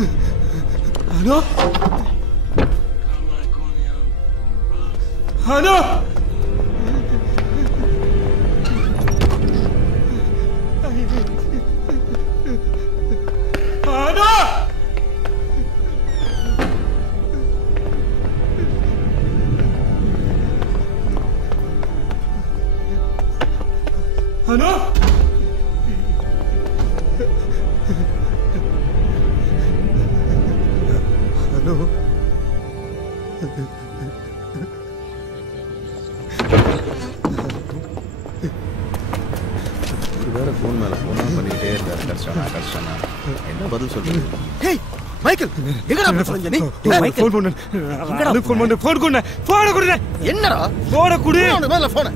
Hello hello hello hello வேற phone மேல ஃபோனா பண்ணிட்டே இருக்காரு. கஷ்டமா என்ன பதில் சொல்றது? ஹேய் மைக்கேல், எங்கடா போறீங்க நீ? மைக்கேல் ஃபோன் பண்ணு. எங்கடா ஃபோன் பண்ணு? ஃபோன் கொடு. ஃபோன் கொடு. என்னடா? ஃபோன் கொடு. மேல ஃபோன்.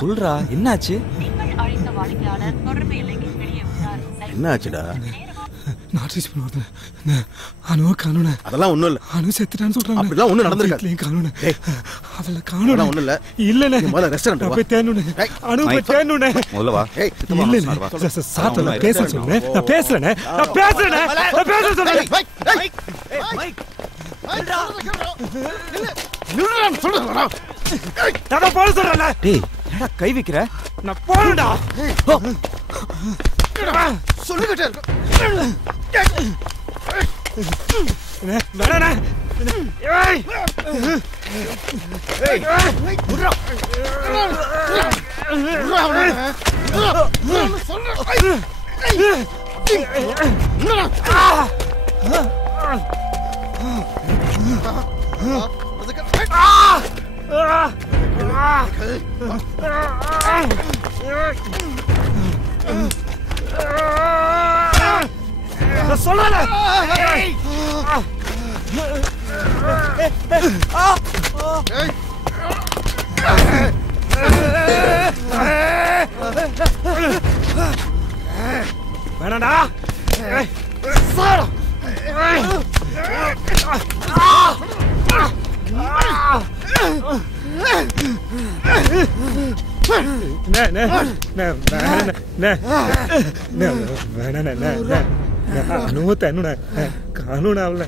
சொல்றா, என்னாச்சு? என்ன ஆச்சுடா? நாட்டிஸ் பண்ணுவாங்க. அனு காணோனே. அதெல்லாம் ஒண்ணும் இல்ல. அனு செத்துட்டான்னு சொல்றாங்க. அப்படிலாம் ஒண்ணும் நடந்துருக்காது. காணோனே. அவள காணோனே. ஒண்ணும் இல்ல. இல்லனே. முதல்ல ரெஸ்டாரண்ட் வா. போய் தேனுனே. அனு போய் தேனுனே. முதல்ல வா. ஏய், இல்லனே. சாப்பிட பேச சொல்றேன். நான் பேசுறேனே. நான் பேச சொல்றேன். மைக். நான் போட சொல்றேன்ல. டேய், என்னடா கை வைக்கிற? நான் போறேன்டா. சொல்லிக்கிட்டே இருக்க. வேணா. ஏய். ஏய். புறா. சொல்லல. வேணாடா. காணூன் அவள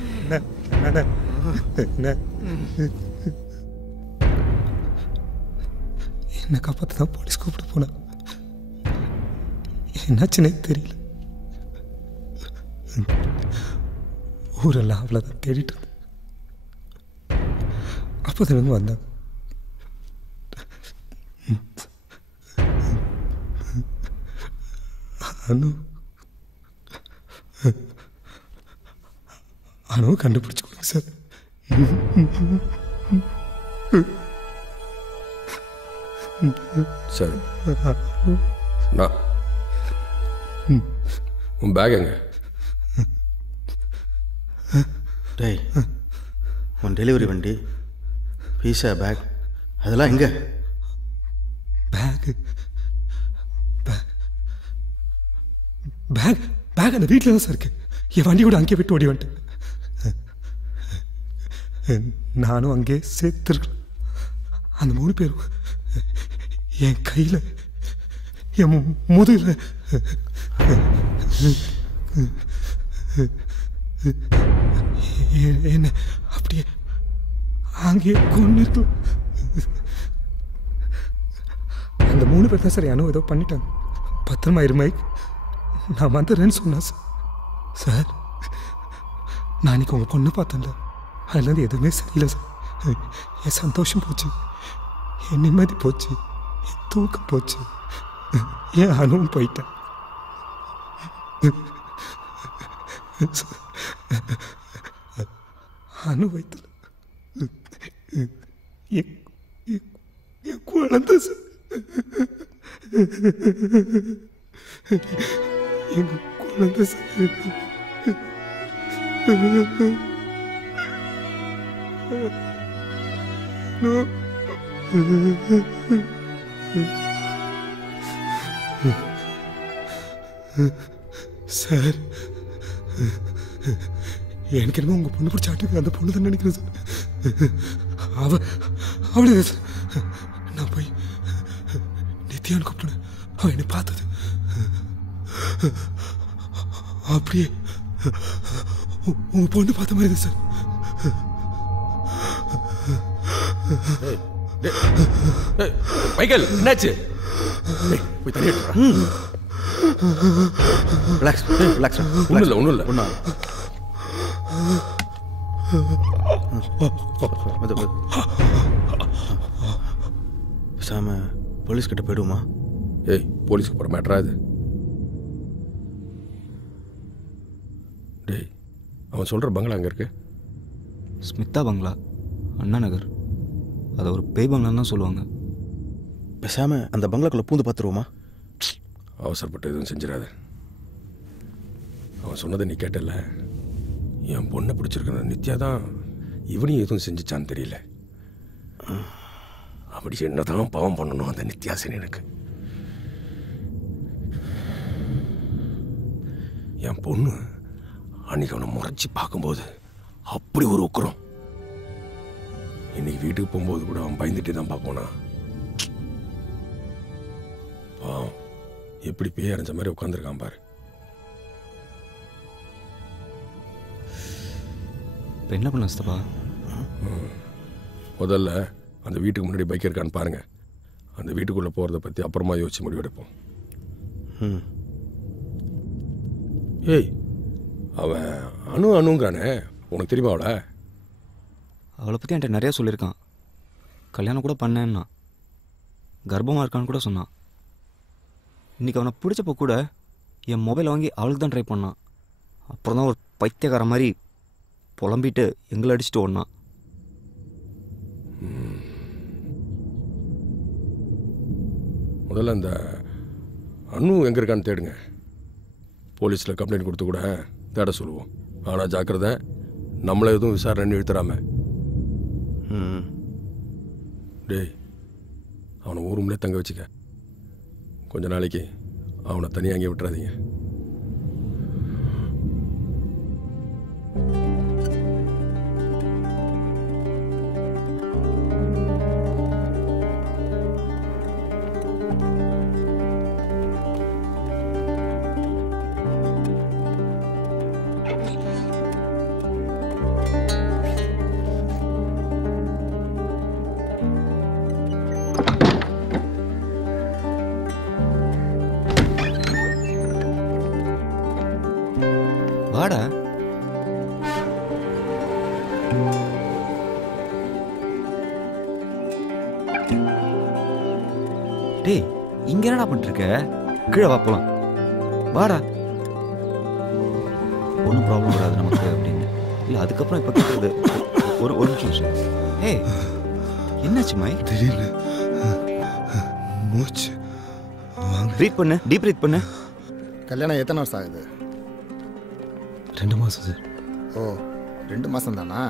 என்ன காப்பாத்த தான் போலீஸ் கூப்பிட்டு போன. என்னாச்சுன்னே தெரியல. ஊரெல்லாம் அவ்வளோதான் தேடிட்டு இருந்தேன். அப்போதுலேருந்து வந்தாங்க. அனு கண்டுபிடிச்சு கொடுங்க சார். சரி, உன் பேக் எங்க? டேய், உன் டெலிவரி வண்டி, பீஸா பேக் அதெல்லாம் எங்க? பேக் அந்த வீட்டில் தான் சார் இருக்கு. என் வண்டி கூட அங்கேயே விட்டு ஓடி வந்துட்டேன். நானும் அங்கே சேர்த்துருக்கேன். அந்த 3 பேரும் என் கையில் என் முதுகில் என்ன அப்படியே அங்கே கொண்டு இருக்கு. அந்த 3 பேர் தான் சார் அனு ஏதோ பண்ணிட்டாங்க. பத்திரமா இரு மைக், நான் வந்துடுறேன்னு சொன்னேன் சார். நான் இன்னைக்கு உங்கள் பொண்ணு பார்த்தேன்ல, அதுலேருந்து எதுவுமே சரியில்லை சார். என் சந்தோஷம் போச்சு, என் நிம்மதி போச்சு, என் தூக்கம் போச்சு, என் அனுவும் போயிட்டேன். அனு வயிற்றுல என் குழந்தை சார். எங்க குழந்தை சார். சார், எனக்கு என்னமோ உங்க பொண்ணு பிடிச்சாட்டுக்கு அந்த பொண்ணு தான் நினைக்கிறேன் சார். அவளே சார். நான் போய் நித்யான்னு கூப்பிட்டேன். அவன் என்னை பார்த்தது அப்படியே உங்க பொண்ணு பார்த்த மாதிரி தான் சார். மைக்கேல் என்னாச்சு? போய் தண்ணி எடுத்துறா. Relax relax. ஒன்றும் இல்லை ஒன்றும் இல்லை. ஒன்றா பேசாம போலீஸ்கிட்ட போயிடுவோமா? ஏய், போலீஸ்க்கு போகிற மேட்டரா இது? டேய், அவன் சொல்கிற பங்களா அங்கே இருக்கு. ஸ்மிதா பங்களா, அண்ணா நகர். அதை ஒரு பேய் பங்களான்னு தான் சொல்லுவாங்க. பேசாம அந்த பங்களாக்குள்ள பூந்து பார்த்துருவோமா? அவசரப்பட்டு எதுவும் செஞ்சிடாத. அவன் சொன்னதை நீ கேட்டல. என் பொண்ணை பிடிச்சிருக்கிற நித்யா தான் இவனையும் எதுவும் செஞ்சிச்சான்னு தெரியல. அப்படி என்னதான் பாவம் பண்ணணும் அந்த நித்யாசன் எனக்கு. என் பொண்ணு அன்னைக்கு அவனை முறைச்சி பார்க்கும்போது அப்படி ஒரு உக்குறோம். இன்னைக்கு வீட்டுக்கு போகும்போது கூட அவன் பயந்துட்டே தான் பார்ப்போனா. பாவம் எப்படி பேய் அரைஞ்ச மாதிரி உட்காந்துருக்கான் பாரு. இப்போ என்ன பண்ண சித்தப்பா? முதல்ல அந்த வீட்டுக்கு முன்னாடி பைக் இருக்கான்னு பாருங்க. அந்த வீட்டுக்குள்ளே போகிறத பற்றி அப்புறமா யோசிச்சு முடிவெடுப்போம். ஏய், அவன் அணுங்கிறானே, உனக்கு தெரியுமா அவளை? அவளை பற்றி என்கிட்ட நிறையா சொல்லியிருக்கான். கல்யாணம் கூட பண்ணேன்னா, கர்ப்பமாக இருக்கான்னு கூட சொன்னான். இன்றைக்கி அவனை பிடிச்சப்போ கூட என் மொபைல் வாங்கி அவளுக்கு தான் ட்ரை பண்ணான். அப்புறம் தான் ஒரு பைத்தியக்கார மாதிரி புலம்பிட்டு எங்களை அடிச்சுட்டு ஓடனான். முதல்ல அந்த அணு எங்கே இருக்கான்னு தேடுங்க. போலீஸில் கம்ப்ளைண்ட் கொடுத்து கூட தேட சொல்லுவோம். ஆனால் ஜாக்கிரதை, நம்மளை எதுவும் விசாரணை இழுத்துறாம. டேய், அவனை ஊர் ரூம்லேயே தங்க வச்சுக்க. கொஞ்ச நாளைக்கு அவனை தனியாக அங்கே விட்டுறாதீங்க. வாடா. டேய், இங்க என்னடா பண்ணிருக்க? கீழே வா போலாம். வாடா. ஒன்றும் ப்ராப்ளம் வராது நமக்கு அப்படின்னு. இல்லை, அதுக்கப்புறம் இப்போ கேட்குறது ஒரு நிமிஷம் சார். ஏய், என்னாச்சு மை? திடீர்னு மூச்சு ப்ரீத் பண்ணு, டீப் ப்ரீத் பண்ணு. கல்யாணம் எத்தனை வருஷம் ஆகுது? 2 மாதம் சார். ஓ, 2 மாதம் தானா?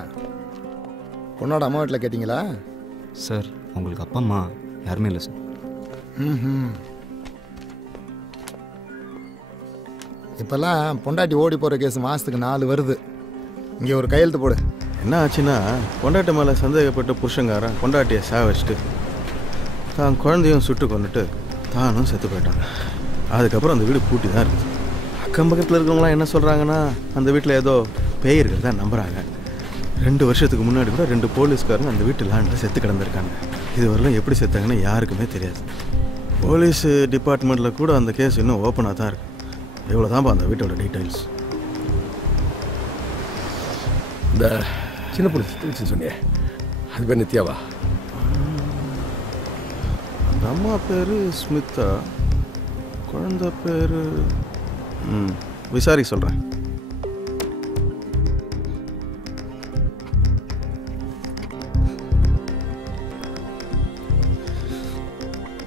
பொண்ணோட அம்மா வீட்டில் கேட்டிங்களா? சார், உங்களுக்கு அப்பா அம்மா யாருமே இல்லை சார். இப்போல்லாம் பொண்டாட்டி ஓடி போகிற கேஸ் மாதத்துக்கு 4 வருது. இங்கே ஒரு கையெழுத்து போடு. என்ன ஆச்சுன்னா, பொண்டாட்டி மேலே சந்தேகப்பட்ட புருஷங்காரன் பொண்டாட்டியை சாவச்சிட்டு தான் குழந்தையும் சுட்டு கொண்டுட்டு தானும் செத்து போயிட்டாங்க. அதுக்கப்புறம் அந்த வீடு பூட்டி தான் இருக்குது. அக்கம் பக்கத்தில் இருக்கிறவங்களாம் என்ன சொல்கிறாங்கன்னா, அந்த வீட்டில் ஏதோ பேய் இருக்கிறதா நம்புகிறாங்க. 2 வருஷத்துக்கு முன்னாடி கூட 2 போலீஸ்காரங்க அந்த வீட்டு லேண்டில் செத்து கிடந்திருக்காங்க. இதுவரையிலும் எப்படி செத்தாங்கன்னு யாருக்குமே தெரியாது. போலீஸ் டிபார்ட்மெண்ட்டில் கூட அந்த கேஸ் இன்னும் ஓப்பனாக தான் இருக்குது. இவ்வளோ தான்ப்பா அந்த வீட்டோட டீட்டெயில்ஸ். இந்த சின்ன பொண்ணு செத்துச்சுன்னு சொன்னியே, அது பேர் நித்யாவா? அந்த அம்மா பேர் ஸ்மிதா, குழந்தை பேர் விசாரி சொல்கிறேன்.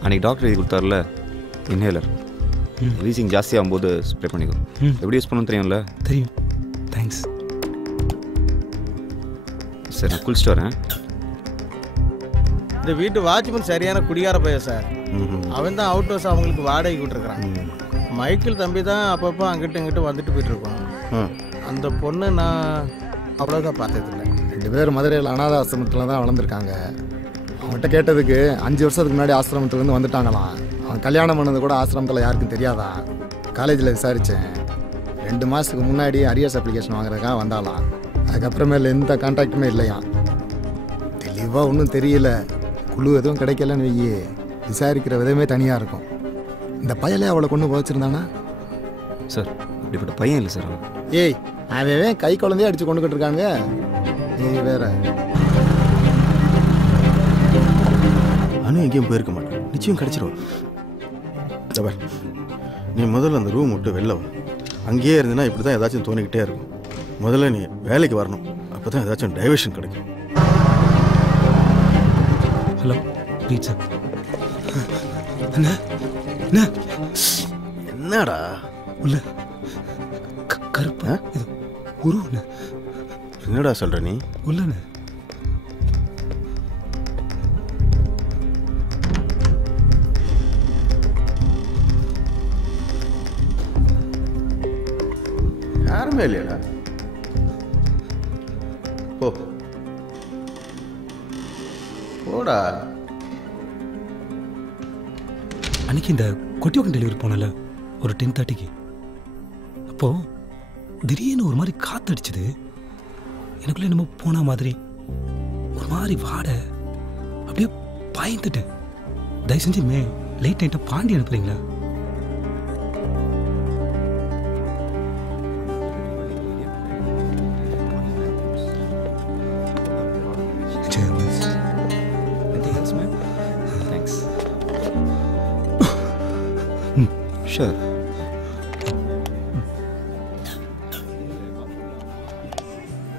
அன்றைக்கி டாக்டர் எழுதி கொடுத்தாருல இன்ஹேலர், வீசிங் ஜாஸ்தியாகும்போது ஸ்ப்ரே பண்ணிக்கோ. எப்படி யூஸ் பண்ணணும் தெரியும்ல? தெரியும். தேங்க்ஸ். சரி, நான் குளிச்சுட்டு வரேன். இந்த வீட்டு வாட்ச்மேன் சரியான குடிகார பையன் சார். அவன் தான் அவுட் ஹவுஸ் அவங்களுக்கு வாடகை விட்டுருக்குறான். மைக்கேல் தம்பி தான் அப்பப்போ அங்கிட்ட இங்கிட்ட வந்துட்டு போயிட்டு இருக்கோம். அந்த பொண்ணு நான் அவ்வளோதான் பார்த்ததில்லை. 2 பேர் மதுரையில் அனாத ஆசிரமத்தில் தான் வளர்ந்துருக்காங்க. அவங்ககிட்ட கேட்டதுக்கு 5 வருஷத்துக்கு முன்னாடி ஆசிரமத்துலேருந்து வந்துட்டாங்களாம். அவன் கல்யாணம் பண்ணது கூட ஆசிரமத்தில் யாருக்கும் தெரியாதா? காலேஜில் விசாரித்தேன். 2 மாதத்துக்கு முன்னாடி அரியர்ஸ் அப்ளிகேஷன் வாங்குறதுக்காக வந்தாலாம். அதுக்கப்புறமேல எந்த கான்டாக்டுமே இல்லையா. தெளிவாக ஒன்றும் தெரியல. குழு எதுவும் கிடைக்கலன்னு வையி, விசாரிக்கிற விதமே தனியாக இருக்கும். இந்த பையலே அவளை கொண்டு போச்சிருந்தானா? சார் இப்படிப்பட்ட பையன் இல்லை சார் அவன். ஏய், அவன் கை குழந்தையே அடித்து கொண்டுகிட்டு இருக்காங்க. நீ வேற. அனு எங்கேயும் போயிருக்க மாட்டேன், நிச்சயம் கிடச்சிருவா. தபர், நீ முதல்ல அந்த ரூம் விட்டு வெளில வா. அங்கேயே இருந்ததுன்னா இப்படி தான் ஏதாச்சும் தோணிக்கிட்டே இருக்கும். முதல்ல நீ வேலைக்கு வரணும், அப்போ தான் ஏதாச்சும் டைவர்ஷன் கிடைக்கும். Hello please sir. அண்ணா அண்ணா, என்னடா உள்ள கருப்பு இது உருவண்ண. என்னடா சொல்ற நீ? உள்ளண்ண. யாருமே இல்லையாடா? போ போடா. அன்னைக்கு இந்த கொட்டியோகன் டெலிவரி போனல ஒரு 10:30க்கு. அப்போ திடீர்னு ஒரு மாதிரி காத்தடிச்சுது. எனக்குள்ள என்னமோ போன மாதிரி ஒரு மாதிரி வாட. அப்படியே பயந்துட்டேன். தயவு செஞ்சு லேட் நைட்டை பாண்டி அனுப்புறீங்களா? ஷூர்.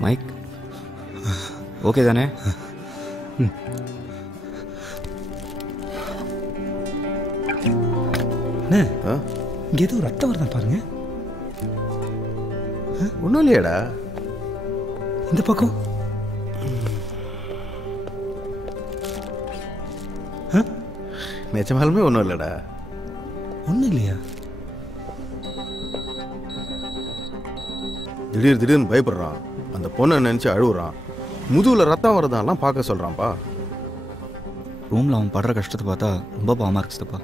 மைக் ஓகே தானே? இங்க ஏதோ ரத்தம் வருதான் பாருங்க. ஒன்றும் இல்லையாடா இந்த பக்கம். நிஜமாலுமே ஒன்றும் இல்லைடா. ஒன்றும் இல்லையா? திடீர்னு பயப்படுறான். அந்த பொண்ணை நினச்சி அழுகுறான். முதுகில் ரத்தம் வரதான்லாம் பார்க்க சொல்கிறான்ப்பா. ரூமில் அவன் படுற கஷ்டத்தை பார்த்தா ரொம்ப பாவமாக இருக்குதுப்பா.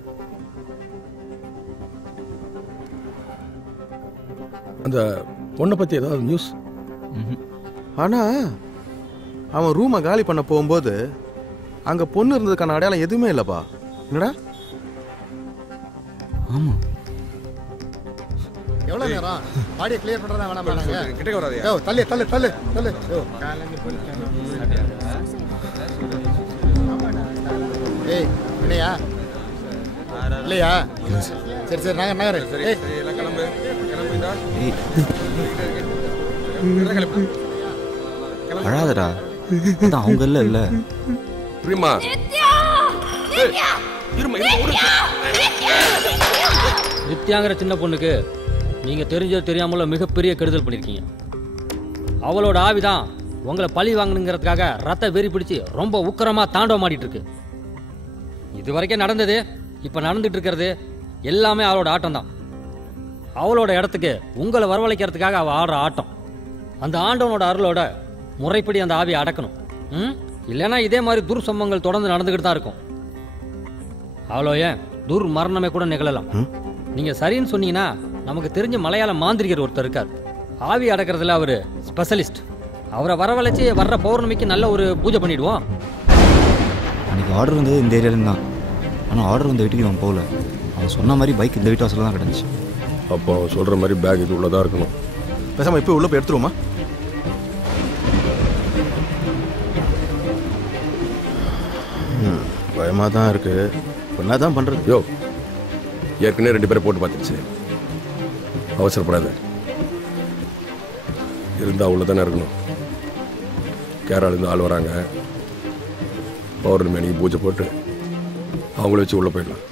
அந்த பொண்ணை பற்றி ஏதாவது நியூஸ்? ஆனால் அவன் ரூமை காலி பண்ண போகும்போது அங்கே பொண்ணு இருந்ததுக்கான அடையாளம் எதுவுமே இல்லைப்பா. என்னடா? ஆமாம். எவ்வளோ நேரம் பாடியை கிளியர் பண்ணுறதா வேணாம். கிட்டே வராது. யோ தள்ளு தள்ளு தள்ளு தள்ளு. யோ ஏய், இல்லையா இல்லையா? சரி சரி, நகர். ஏய் கிளம்பு ஏய் அழாதடா, அதான் அவங்க இல்லை. பிரியமா நித்யாங்கிற சின்ன பொண்ணுக்கு நீங்கள் தெரிஞ்சோ தெரியாமல மிகப்பெரிய கெடுதல் பண்ணியிருக்கீங்க. அவளோட ஆவிதான் உங்களை பழி வாங்கணுங்கிறதுக்காக ரத்த வெறி பிடிச்சி ரொம்ப உக்கரமாக தாண்டவம் ஆடிட்டு இருக்கு. இது வரைக்கும் நடந்தது, இப்போ நடந்துட்டு இருக்கிறது எல்லாமே அவளோட ஆட்டம் தான். அவளோட இடத்துக்கு உங்களை வரவழைக்கிறதுக்காக அவள் ஆடுற ஆட்டம். அந்த ஆண்டவனோட அருளோட முறைப்படி அந்த ஆவியை அடக்கணும். இல்லைன்னா இதே மாதிரி துர்சம்பவங்கள் தொடர்ந்து நடந்துக்கிட்டு தான் இருக்கும். அவ்வளோ ஏன் துர் மரணமே கூட நிகழலாம். நீங்கள் சரின்னு சொன்னீங்கன்னா நமக்கு தெரிஞ்ச மலையாள மாந்திரிகர் ஒருத்தர் இருக்கார். ஆவி அடக்கிறதுல அவர் ஸ்பெஷலிஸ்ட். அவரை வரவழைச்சி வர்ற பௌர்ணமிக்கு நல்ல ஒரு பூஜை பண்ணிவிடுவோம். அன்றைக்கி ஆர்டர் வந்தது இந்த ஏரியாவிலேருந்து தான். ஆனால் ஆர்டர் வந்த வீட்டுக்கு அவன் போகல. அவன் சொன்ன மாதிரி பைக் இந்த வீட்டு வாசலில் தான் கிடந்துச்சு. அப்போ சொல்கிற மாதிரி பேக் இது உள்ளதாக இருக்கணும். பேசாமல் இப்போ உள்ள போய் எடுத்துருவோமா? பயமாக தான் இருக்குது. என்ன தான் பண்ணுறது? யோ, ஏற்கனவே 2 பேரை போட்டு பார்த்துருச்சு. அவசரப்படாத. இருந்தால் உள்ள தானே இருக்கணும். கேரளாலேருந்து ஆள் வராங்க. பௌர்ணமி அன்னைக்கு பூஜை போட்டு அவங்கள வச்சு உள்ளே போயிடலாம்.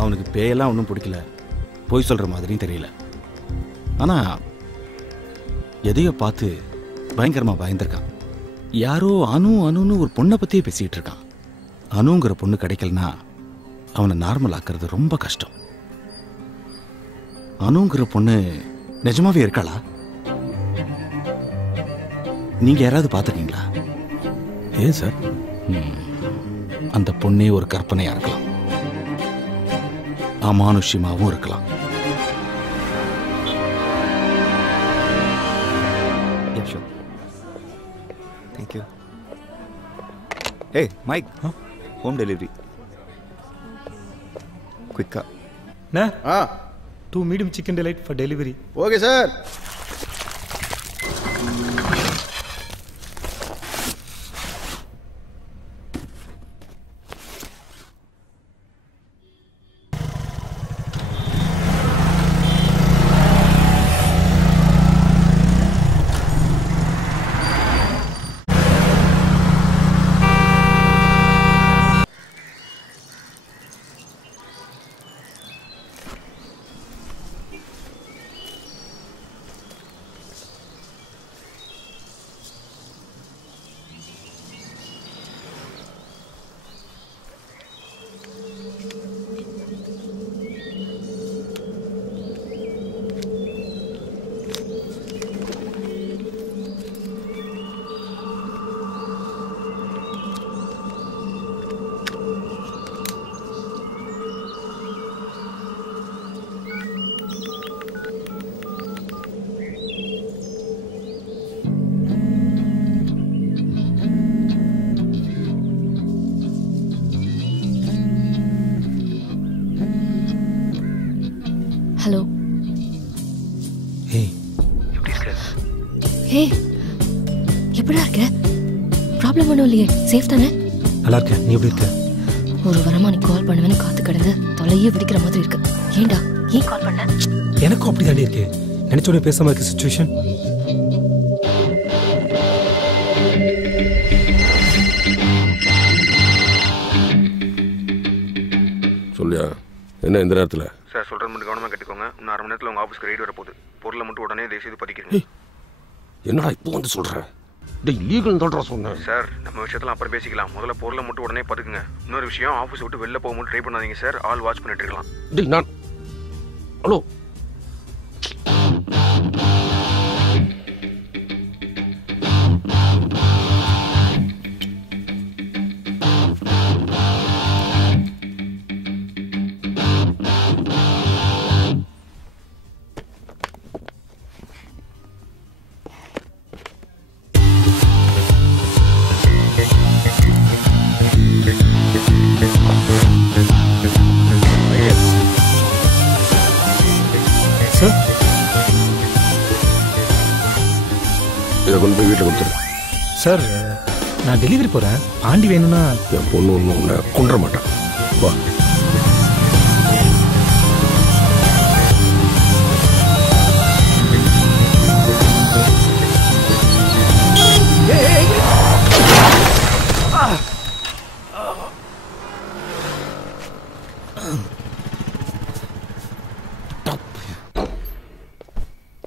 அவனுக்கு பேயெல்லாம் ஒன்றும் பிடிக்கல, போய் சொல்கிற மாதிரியும் தெரியல. ஆனால் எதையோ பார்த்து பயங்கரமாக பயந்துருக்கான். யாரோ அணுன்னு ஒரு பொண்ணை பற்றியே பேசிகிட்டு இருக்கான். அணுங்கிற பொண்ணு கிடைக்கலனா அவனை நார்மல் ஆக்கிறது ரொம்ப கஷ்டம். அணுங்கிற பொண்ணு நிஜமாவே இருக்காளா? நீங்கள் யாராவது பார்த்துருக்கீங்களா? ஏன் சார்? அந்த பொண்ணே ஒரு கற்பனையாக இருக்கலாம், அமானுஷ்யமாகவும் இருக்கலாம். தேங்க்யூ. ஏய் மைக், ஹோம் டெலிவரி குயிக்கா. நே ஆ 2 medium chicken delight for delivery. Okay sir. Hello. ஏய் எப்படி இருக்க? ஏய் எப்படிடா இருக்க? ப்ராப்ளம் ஒன்றும் இல்லையே, சேஃப் தானே? நல்லா இருக்கேன். நீ எப்படி இருக்க? ஒரு வாரமா நீ கால் பண்ணுவேன்னு காத்து கிடந்து தொலையே விடிக்கிற மாதிரி இருக்கு. ஏண்டா ஏன் கால் பண்ண? எனக்கும் அப்படி தாண்டி இருக்கு. நினைச்சோட பேசாம இருக்க சுச்சுவேஷன். சொல்லியா என்ன இந்த நேரத்தில்? சார் சொல்கிறது மட்டும் கவனமாக கேட்டுக்கோங்க. இன்னும் 1/2 மணி நேரத்தில் உங்கள் ஆஃபீஸ்க்கு ரைடு வர போகுது. பொருளை மட்டும் உடனே தயவு செய்து பதிக்கிறீங்க. என்னடா இப்போ வந்து சொல்கிறேன்? டேய் லீகல் தான்டா சொன்னேன். சார் நம்ம விஷயத்தில் அப்புறம் பேசிக்கலாம். முதல்ல பொருளை மட்டும் உடனே பதுக்குங்க. இன்னொரு விஷயம், ஆஃபீஸ் விட்டு வெளில போக மட்டும் ட்ரை பண்ணாதீங்க சார். ஆள் வாட்ச் பண்ணிட்டு இருக்கலாம். டேய் நான் ஹலோ சார் இதை கொண்டு போய் வீட்டில் கொடுத்துரு. சார் நான் டெலிவரி போகிறேன். பாண்டி வேணும்னா என் பொண்ணு ஒன்று உன்னை கொண்டுற மாட்டான். வா.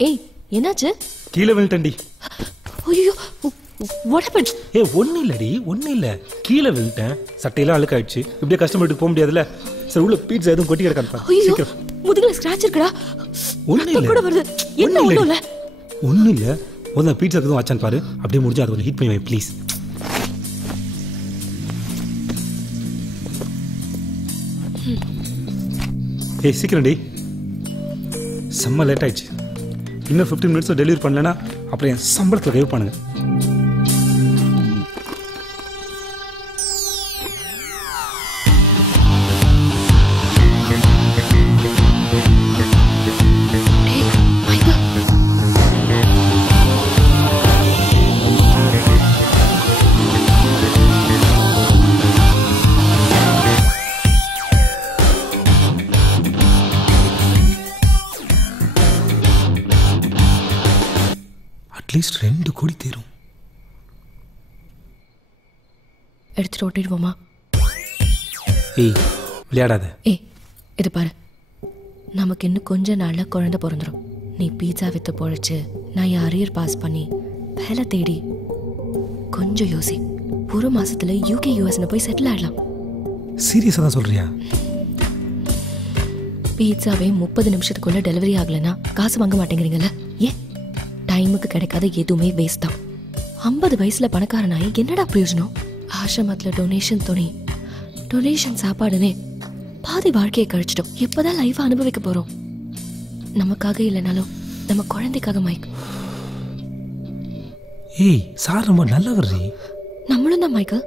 ஏய் என்னாச்சு? கீழே விழுட்டண்டி. ஐயோ வாட் ஹேப்பன்? ஒன்றும் இல்லடி, ஒன்றும் இல்லை. கீழே விழுட்டேன். சட்டையெல்லாம் அழுக்காயிடுச்சு. இப்படியே கஸ்டமருக்கு போக முடியாதுல்ல. சார் உள்ள பீட்சா எதுவும் கொட்டி கிடக்கான்னு பாரு. ஐயோ சீக்கிரம். முதுகுல ஸ்கிராட்ச் இருக்குடா. ஒன்றும் இல்லை, கூட வருது. என்ன ஒன்றும் இல்லை. ஒன்றும் இல்லை. முதல்ல பீட்சா எதுவும் வச்சான்னு பாரு. அப்படியே முடிஞ்சு அதை கொஞ்சம் ஹீட் பண்ணி வை ப்ளீஸ். ஏய் சீக்கிரம் டி. செம்ம லேட் ஆயிடுச்சு. இன்னும் 15 மினிட்ஸ் டெலிவரி பண்ணலன்னா அப்புறம் என் சம்பளத்தில் கைவு பண்ணுங்க. அட்லீஸ்ட் 2 கோடி தேரும். எடுத்துட்டு ஓட்டிடுவோமா? ஏய் விளையாடாத. ஏய் இது பாரு, நமக்கு இன்னும் கொஞ்ச நாள்ல குழந்தை பிறந்துடும். நீ பீட்சா வித்து பொழைச்சு நான் என் அரியர் பாஸ் பண்ணி வேலை தேடி கொஞ்சம் யோசி. 1 மாசத்துல UK US போய் செட்டில் ஆயிடலாம். சீரியஸாக தான் சொல்றியா? பீட்சாவே 30 நிமிஷத்துக்குள்ள டெலிவரி ஆகலைன்னா காசு வாங்க மாட்டேங்கிறீங்கல்ல? ஏன் டைமுக்கு கிடைக்காத எதுவுமே வேஸ்ட் தான். 50 வயசுல பணக்காரனாயி என்னடா பிரயோஜனம்? ஆசிரமத்துல டொனேஷன் சாப்பாடுனே பாதி வாழ்க்கையை கழிச்சிட்டோம். எப்பதான் லைஃப் அனுபவிக்க போறோம்? நமக்காக இல்லைனாலும் நம்ம குழந்தைக்காக மைக். ஏய் சார் ரொம்ப நல்லவர். நம்மளும் தான் மைக்கேல்.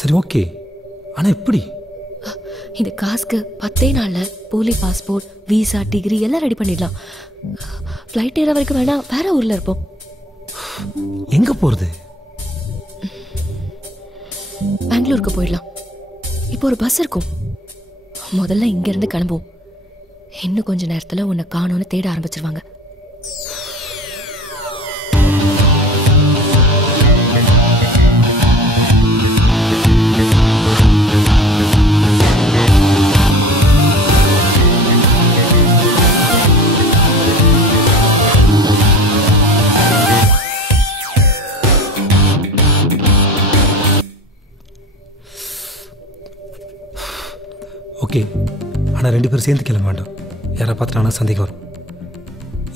சரி ஓகே, ஆனா எப்படி? இந்த காசுக்கு 10 நாள்ல போலி பாஸ்போர்ட், விசா, டிகிரி எல்லாம் ரெடி பண்ணிடலாம். ஃப்ளைட் ஏற வரைக்கும் வேணா வேற ஊர்ல இருப்போம். எங்க போறது? பெங்களூருக்கு போயிடலாம். இப்போ ஒரு பஸ் இருக்கும். முதல்ல இங்க இருந்து கிளம்புவோம். இன்னும் கொஞ்ச நேரத்துல உன்னை காணோன்னு தேட ஆரம்பிச்சிருவாங்க. ஓகே, ஆனால் 2 பேரும் சேர்ந்து கிளம்ப வேண்டாம். யாரை பார்த்துட்டாங்கன்னா சந்தேகம் வரும்.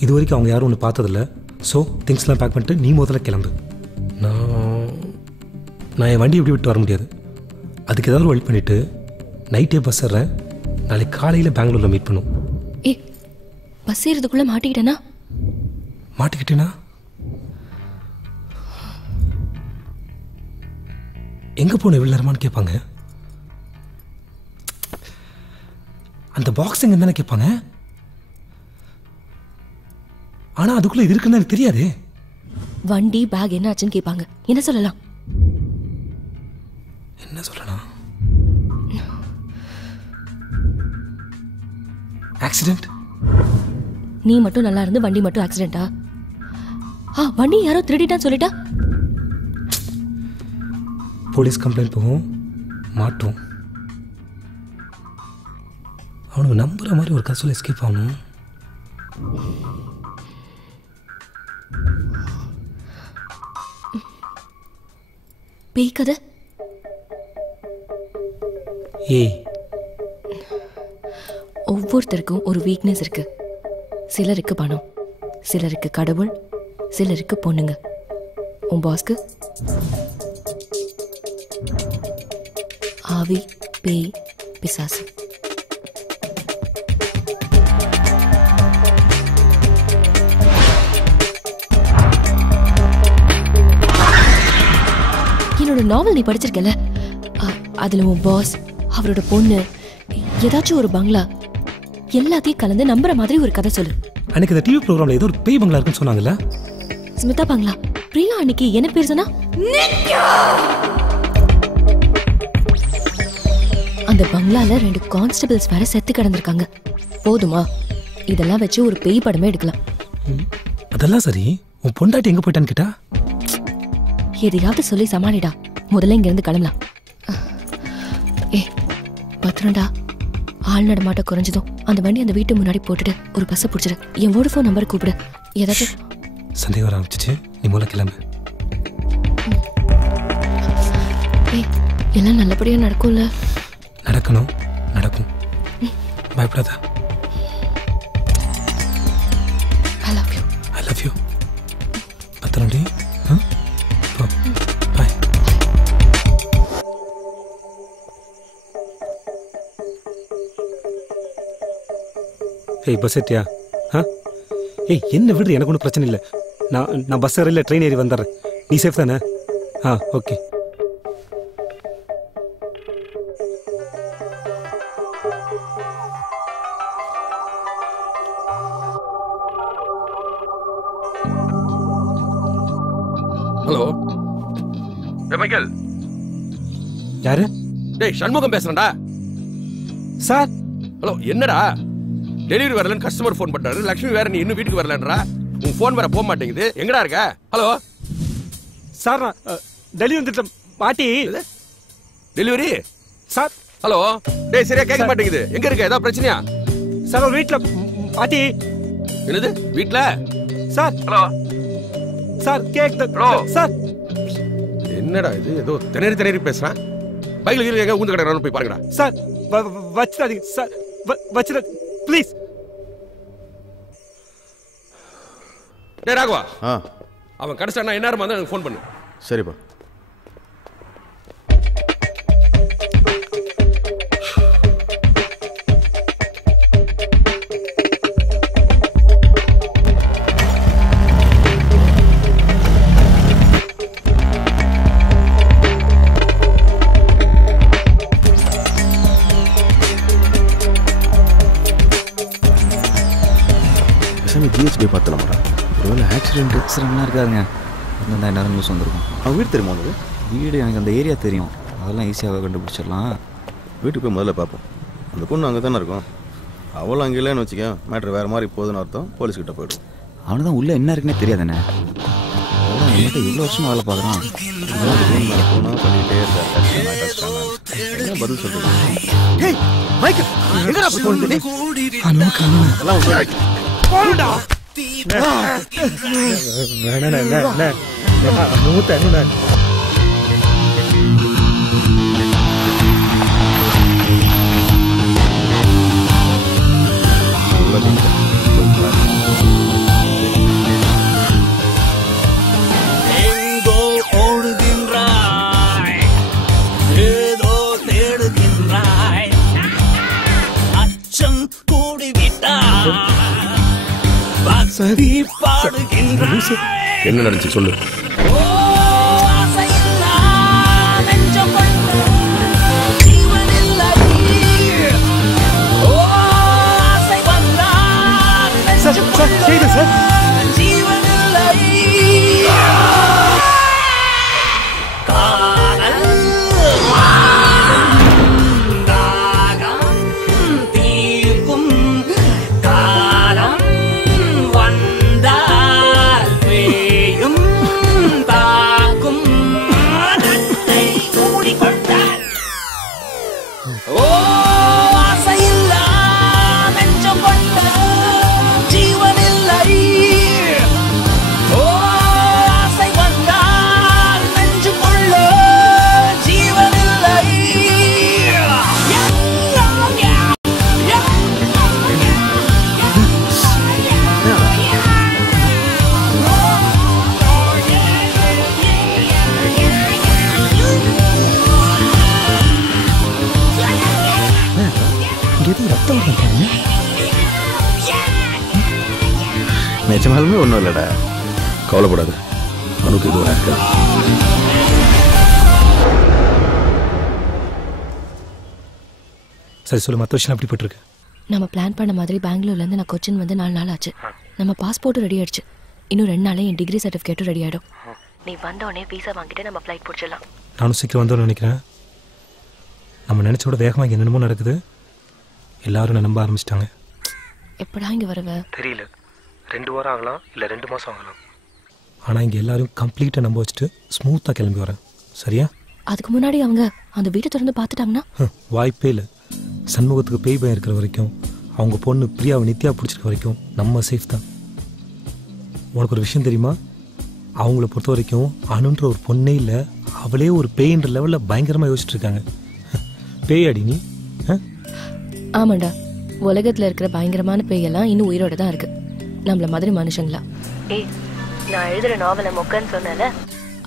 இது வரைக்கும் அவங்க யாரும் ஒன்று பார்த்ததில்ல. ஸோ திங்ஸ்லாம் பேக் பண்ணிட்டு நீ முதல்ல கிளம்பு. நான் என் வண்டி எப்படி விட்டு வர முடியாது. அதுக்கு ஏதாவது வெயிட் பண்ணிவிட்டு நைட்டே பஸ் ஏறேன். நாளைக்கு காலையில் பெங்களூரில் மீட் பண்ணும். ஏ, பஸ் ஏறதுக்குள்ளே மாட்டிக்கிட்டேனா? மாட்டிக்கிட்டேனா? எங்கே போன இவ்வளோ நேரமானு கேட்பாங்க. அந்த பாக்ஸ் எங்க தானே கேட்பாங்க. ஆனா அதுக்குள்ள இது இருக்குன்னு எனக்கு தெரியாது. வண்டி பேக் என்ன ஆச்சுன்னு கேட்பாங்க. என்ன சொல்லலாம்? என்ன சொல்லலாம்? ஆக்சிடென்ட். நீ மட்டும் நல்லா இருந்து வண்டி மட்டும் ஆக்சிடென்ட்டா? வண்டி யாரோ திருடிட்டான்னு சொல்லிட்டா? போலீஸ் கம்ப்ளைண்ட் போகும், மாட்டோம். அவனுக்கு நம்புற மாதிரி ஒரு கதை எஸ்கேப் ஆகணும். பேய் கதை. ஏய், ஒவ்வொருத்தருக்கும் ஒரு வீக்னஸ் இருக்கு. சிலருக்கு பணம், சிலருக்கு கடவுள், சிலருக்கு பொண்ணுங்க. உன் பாஸ்க்கு ஆவி, பேய், பிசாசு. என்னோட நாவல் நீ படிச்சிருக்கல, அதுல உன் பாஸ், அவரோட பொண்ணு, ஏதாச்சும் ஒரு பங்களா, எல்லாத்தையும் கலந்து நம்புற மாதிரி ஒரு கதை சொல்லு. அன்னைக்கு இந்த டிவி ப்ரோக்ராம்ல ஏதோ ஒரு பேய் பங்களா இருக்குன்னு சொன்னாங்கல்ல? ஸ்மிதா பங்களா. பிரியா அன்னைக்கு என்ன பேர் சொன்னா? அந்த பங்களால 2 கான்ஸ்டபிள்ஸ் வேற செத்து கிடந்திருக்காங்க. போதுமா? இதெல்லாம் வச்சு ஒரு பேய் படமே எடுக்கலாம். அதெல்லாம் சரி, உன் பொண்டாட்டி எங்க போயிட்டான்னு கேட்டா? எதையாவது சொல்லி சமாளிடா. முதல்ல இங்க இருந்து கிளம்பலாம். பத்திரம்டா. ஆள் நடமாட்ட குறைஞ்சதும் அந்த வண்டி அந்த வீட்டு முன்னாடி போட்டுட்டு ஒரு பஸ்ஸை பிடிச்சிடு. என் வோடஃபோன் நம்பர் கூப்பிடு. ஏதாச்சும் சந்தேகம் வர ஆரம்பிச்சிச்சு. நீ மூலம் கிளம்பு. எல்லாம் நல்லபடியா நடக்கும்ல? நடக்கணும், நடக்கும். பயப்படாத. I love you. I love you. பத்திரம்டி. பாய். ஏய், பஸ் ஏட்டியா? ஏய், என்ன விடுற, எனக்கு ஒன்றும் பிரச்சனை இல்லை. நான் பஸ் ஏற இல்லை, ட்ரெயின் ஏறி வந்துடுறேன். நீ சேஃப் தானே? ஓகே. Hello, Michael. யாரு? டேய், சண்முகம் பேசுறேன்டா. சார். ஹலோ, என்னடா டெலிவரி வரலன்னு கஸ்டமர் ஃபோன் பண்றாரு. லட்சுமி வேற நீ இன்னும் வீட்டுக்கு வரலன்றா. உன் ஃபோன் வேற போக மாட்டேங்குது. எங்கடா இருக்க? ஹலோ சார், நான் டெலிவரி வந்துட்டேன். பாட்டி டெலிவரி சார். ஹலோ, டேய், சரியா கேட்க மாட்டேங்குது. எங்க இருக்க? ஏதாவது பிரச்சனையா? சார், ஒரு வீட்டில். பாட்டி. என்னது வீட்ல? சார். ஹலோ சார், கேக்குது. Hello sir. என்னடா இது ஏதோ திணறி பேசுறான். பைக்ல கீழே எங்க ஊந்து கிடக்குறான்னு போய் பாருங்கடா. சார் வச்சிடாதீங்க சார், வச்சிட ப்ளீஸ். டேய் ராகவா, ஆ அவன் கடைசியா என்ன நேரமா எனக்கு ஃபோன் பண்ணு. சரிப்பா. ஜிஹெச் போய் பார்த்தலாம்டா. ஒருவேளை ஆக்சிடென்ட்லாம் இருக்காதுங்க. இருந்தால் எல்லாரும் நியூஸ் வந்திருக்கும். அவன் வீடு தெரியுமா உனக்கு? வீடு எனக்கு அந்த ஏரியா தெரியும், அதெல்லாம் ஈஸியாக கண்டுபிடிச்சிடலாம். வீட்டுக்கு போய் முதல்ல பார்ப்போம். அந்த பொண்ணு அங்கே தானே இருக்கும். அவளும் அங்கே இல்லைன்னு வச்சுக்க, மேட்ரு வேறு மாதிரி போகுதுன்னு அர்த்தம். போலீஸ்கிட்ட போய்டும். அவனு தான் உள்ளே என்ன இருக்குன்னே தெரியாதுண்ணே. அதான் என்கிட்ட இவ்வளோ வருஷமாக வேலை பார்க்குறான். போனால் பண்ணிக்கிட்டே இருக்கேன். பதில் சொல்கிறேன். என்ன நடந்துச்சு சொல்லு. நிஜமாலுமே ஒன்றும் இல்லைடா. கவலைப்படாத, அவனுக்கு இதுவாக இருக்காது. சரி சொல்லு, மற்ற விஷயம் எப்படி போயிட்டுருக்கு? நம்ம பிளான் பண்ண மாதிரி பெங்களூர்லேருந்து நான் கொச்சின் வந்து 4 நாள் ஆச்சு. நம்ம பாஸ்போர்ட்டும் ரெடி ஆயிடுச்சு. இன்னும் 2 நாளே என் டிகிரி சர்டிஃபிகேட்டும் ரெடி ஆகிடும். நீ வந்தோடனே வீசா வாங்கிட்டு நம்ம ஃப்ளைட் பிடிச்சிடலாம். நானும் சீக்கிரம் வந்தோன்னு நினைக்கிறேன். நம்ம நினச்ச விட வேகமாக இங்கே என்னென்னமோ நடக்குது. எல்லாரும் நம்ப ஆரம்பிச்சிட்டாங்க. எப்படா இங்கே வருவேன் தெரியல. 2 வாரம் ஆகலாம், இல்லை 2 மாதம் ஆகலாம். ஆனால் இங்கே எல்லாரும் கம்ப்ளீட்டாக நம்ப வச்சுட்டு ஸ்மூத்தாக கிளம்பி வரேன். சரியா? அதுக்கு முன்னாடி அவங்க அந்த வீட்டை திறந்து பார்த்துட்டாங்கன்னா? வாய்ப்பே இல்லை. சண்முகத்துக்கு பேய் பயம் இருக்கிற வரைக்கும், அவங்க பொண்ணு பிரியாவை நித்யா பிடிச்சிருக்க வரைக்கும் நம்ம சேஃப் தான். உனக்கு ஒரு விஷயம் தெரியுமா? அவங்கள பொறுத்த வரைக்கும் அணுன்ற ஒரு பொண்ணே இல்லை, அவளே ஒரு பேய்ன்ற லெவலில் பயங்கரமாக யோசிச்சுட்டு இருக்காங்க. பேய் அடி நீ? ஆமாண்டா, உலகத்தில் இருக்கிற பயங்கரமான பேயெல்லாம் இன்னும் உயிரோட தான் இருக்கு. நம்மள மாதிரி மனுஷங்களா? ஏய், நான் எழுதுற நாவலை மொக்கன்னு சொன்னல,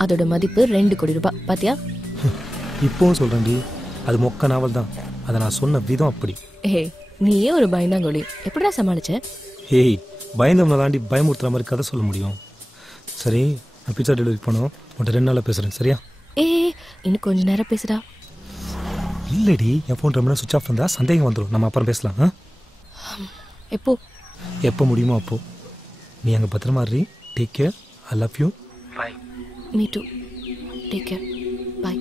அதோட மதிப்பு 2 கோடி ரூபாய். பாத்தியா? இப்போவும் சொல்றேன்டி, அது மொக்க நாவல் தான். அதை நான் சொன்ன விதம் அப்படி. ஏய், நீயே ஒரு பயந்தாங்கோலி, எப்படிடா சமாளிச்ச? ஏய், பயந்தவனை தாண்டி பயமுறுத்துற மாதிரி கதை சொல்ல முடியும். சரி, நான் பிஸா டெலிவரி பண்ணுவோம். உன்ட்ட 2 நாளாக பேசுகிறேன். சரியா? ஏய், இன்னும் கொஞ்ச நேரம் பேசுடா. இல்லடி, என் ஃபோன் ரொம்ப சுவிச் ஆஃப் இருந்தால் சந்தேகம் வந்துடும். நம்ம அப்புறம் பேசலாம். எப்போ முடியுமோ அப்போ. நீ அங்கே பத்திரமா இரு. Take care. I love you. Bye. Me too. Take care. Bye.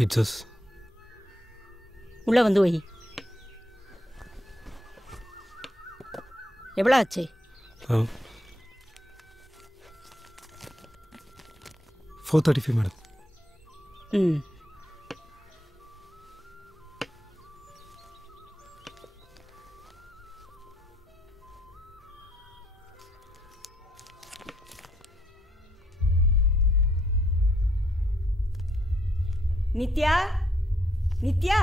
Bitches. உள்ளே வந்து வை. எவ்வளோ ஆச்சு? 435 மேடம். ம். நித்யா, நித்யா,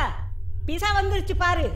பீஸா வந்துருச்சு பாரு.